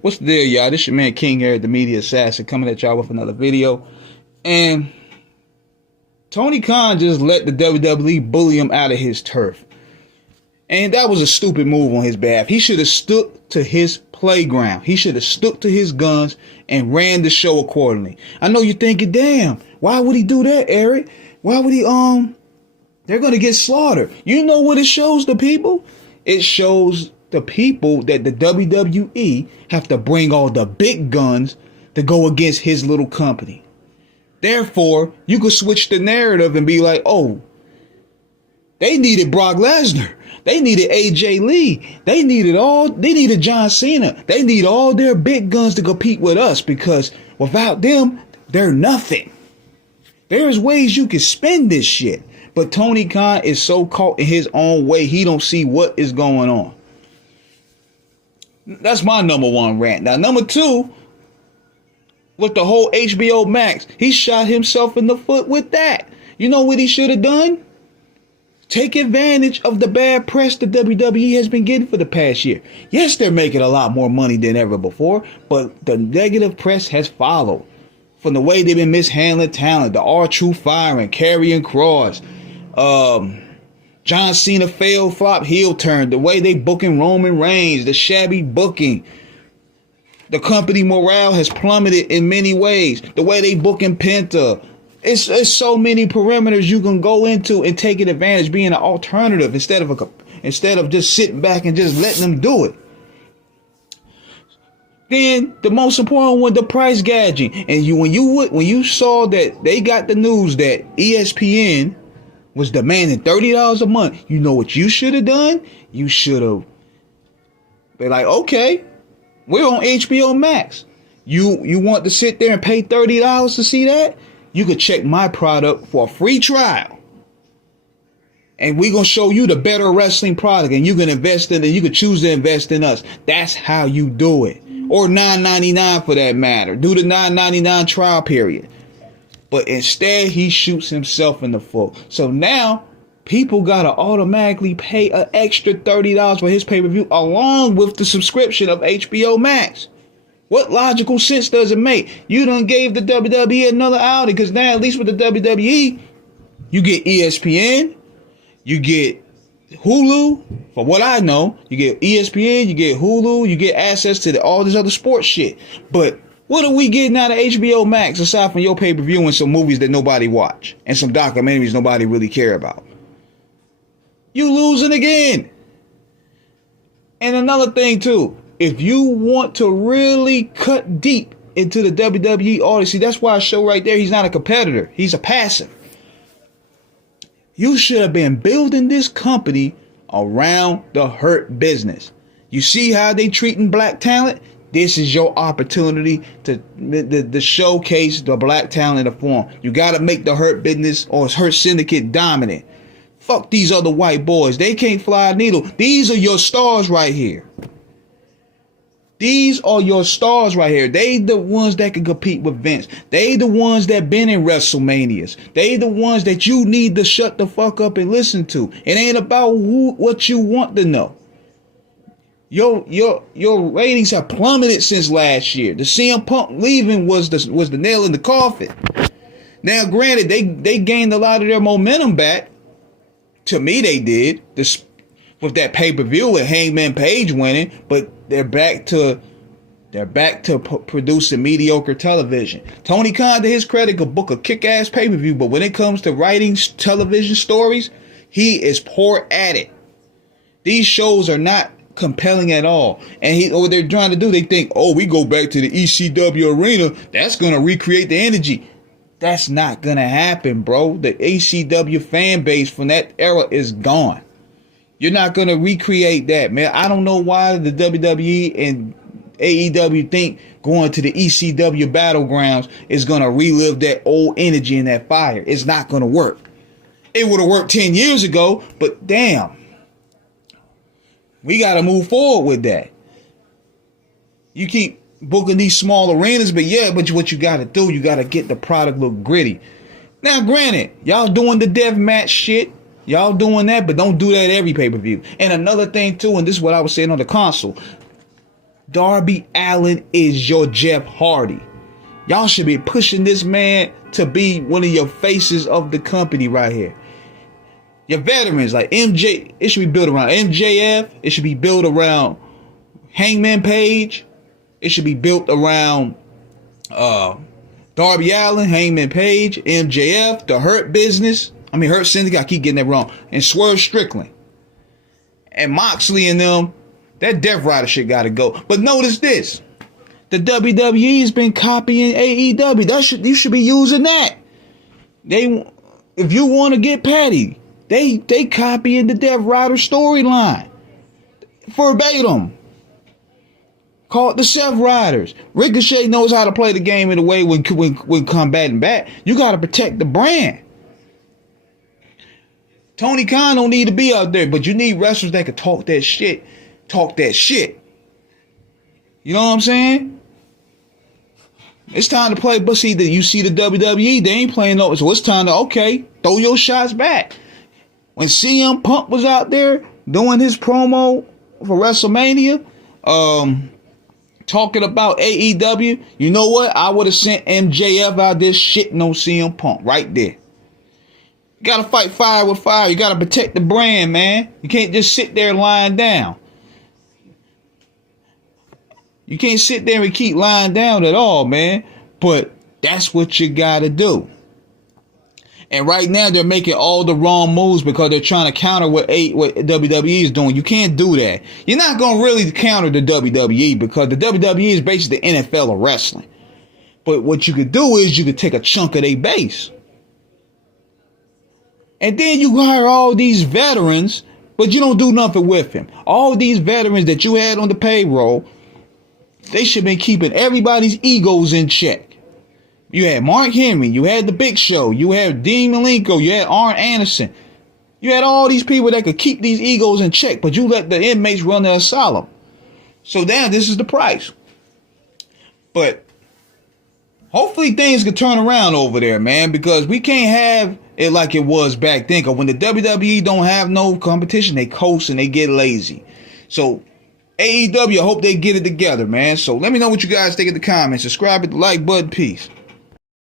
What's the deal, y'all? This your man King here, the Media Assassin, coming at y'all with another video. And Tony Khan just let the WWE bully him out of his turf. And that was a stupid move on his behalf. He should have stuck to his playground. He should have stuck to his guns and ran the show accordingly. I know you're thinking, damn, why would he do that, Eric? Why would he, they're going to get slaughtered. You know what it shows the people? It shows the people that the WWE have to bring all the big guns to go against his little company. Therefore, you could switch the narrative and be like, oh, they needed Brock Lesnar. They needed AJ Lee. They needed John Cena. They need all their big guns to compete with us because without them, they're nothing. There's ways you can spin this shit. But Tony Khan is so caught in his own way, he don't see what is going on. That's my number one rant. Now, number two, with the whole HBO Max, he shot himself in the foot with that. You know what he should have done? Take advantage of the bad press the WWE has been getting for the past year. Yes, they're making a lot more money than ever before, but the negative press has followed. From the way they've been mishandling talent, the R-Truth firing, Karrion Kross, John Cena failed flop heel turn, the way they booking Roman Reigns, the shabby booking. The company morale has plummeted in many ways. The way they booking Penta. It's so many perimeters you can go into and take an advantage, being an alternative instead of just sitting back and just letting them do it. Then the most important one, the price gouging. And when you saw that they got the news that ESPN was demanding $30 a month, you know what you should have done? You should have been like, okay, we're on HBO Max. You want to sit there and pay $30 to see that? You could check my product for a free trial. And we're going to show you the better wrestling product. And you can invest in it. You can choose to invest in us. That's how you do it. Or $9.99 for that matter. Do the $9.99 trial period. But instead, he shoots himself in the foot. So now, people got to automatically pay an extra $30 for his pay-per-view along with the subscription of HBO Max. What logical sense does it make? You done gave the WWE another outing because now, at least with the WWE, you get ESPN, you get Hulu. For what I know, you get ESPN, you get Hulu, you get access to all this other sports shit. But what are we getting out of HBO Max aside from your pay-per-view and some movies that nobody watch and some documentaries nobody really care about? You losing again. And another thing too, if you want to really cut deep into the WWE audience, see, that's why I show right there, he's not a competitor. He's a passive. You should have been building this company around the Hurt Business. You see how they treating black talent? This is your opportunity to showcase the black talent in the form. You got to make the Hurt Business or Hurt Syndicate dominant. Fuck these other white boys. They can't fly a needle. These are your stars right here. These are your stars right here. They the ones that can compete with Vince. They the ones that been in WrestleManias. They the ones that you need to shut the fuck up and listen to. It ain't about what you want to know. Your ratings have plummeted since last year. The CM Punk leaving was the nail in the coffin. Now, granted, they gained a lot of their momentum back. To me, they did. With that pay-per-view with Hangman Page winning, but they're back to producing mediocre television. Tony Khan, to his credit, could book a kick-ass pay-per-view, but when it comes to writing television stories, he is poor at it. These shows are not compelling at all. And what they're trying to do, they think, oh, we go back to the ECW arena, that's going to recreate the energy. That's not going to happen, bro. The ECW fan base from that era is gone. You're not going to recreate that, man. I don't know why the WWE and AEW think going to the ECW battlegrounds is going to relive that old energy and that fire. It's not going to work. It would have worked 10 years ago, but damn. We got to move forward with that. You keep booking these small arenas, but what you got to do, you got to get the product look gritty. Now, granted, y'all doing the death match shit. Y'all doing that, but don't do that every pay-per-view. And another thing, too, and this is what I was saying on the console. Darby Allin is your Jeff Hardy. Y'all should be pushing this man to be one of your faces of the company right here. Your veterans like MJ, it should be built around MJF. It should be built around Hangman Page. It should be built around Darby Allin, Hangman Page, MJF, the Hurt Business. Hurt Syndicate. I keep getting that wrong. And Swerve Strickland. And Moxley and them. That Death Rider shit gotta go. But notice this. The WWE has been copying AEW. You should be using that. If you want to get petty, they copying the Death Rider storyline. Verbatim. Call it the Seth Riders. Ricochet knows how to play the game in a way when combating back. You got to protect the brand. Tony Khan don't need to be out there, but you need wrestlers that can talk that shit. You know what I'm saying? It's time to play, but you see the WWE, they ain't playing no, so it's time to, throw your shots back. When CM Punk was out there doing his promo for WrestleMania, talking about AEW, you know what? I would have sent MJF out there shitting on CM Punk right there. You gotta fight fire with fire. You gotta protect the brand, man. You can't just sit there lying down. You can't sit there and keep lying down at all, man. But that's what you gotta do. And right now they're making all the wrong moves because they're trying to counter what WWE is doing. You can't do that. You're not gonna really counter the WWE because the WWE is basically the NFL of wrestling. But what you could do is you could take a chunk of their base. And then you hire all these veterans, but you don't do nothing with them. All these veterans that you had on the payroll, they should have been keeping everybody's egos in check. You had Mark Henry, you had The Big Show, you had Dean Malenko, you had Arn Anderson. You had all these people that could keep these egos in check, but you let the inmates run the asylum. So now this is the price. But hopefully things can turn around over there, man, because we can't have it like it was back then. Because when the WWE don't have no competition, they coast and they get lazy. So AEW, I hope they get it together, man. So let me know what you guys think in the comments. Subscribe, hit the like button. Peace.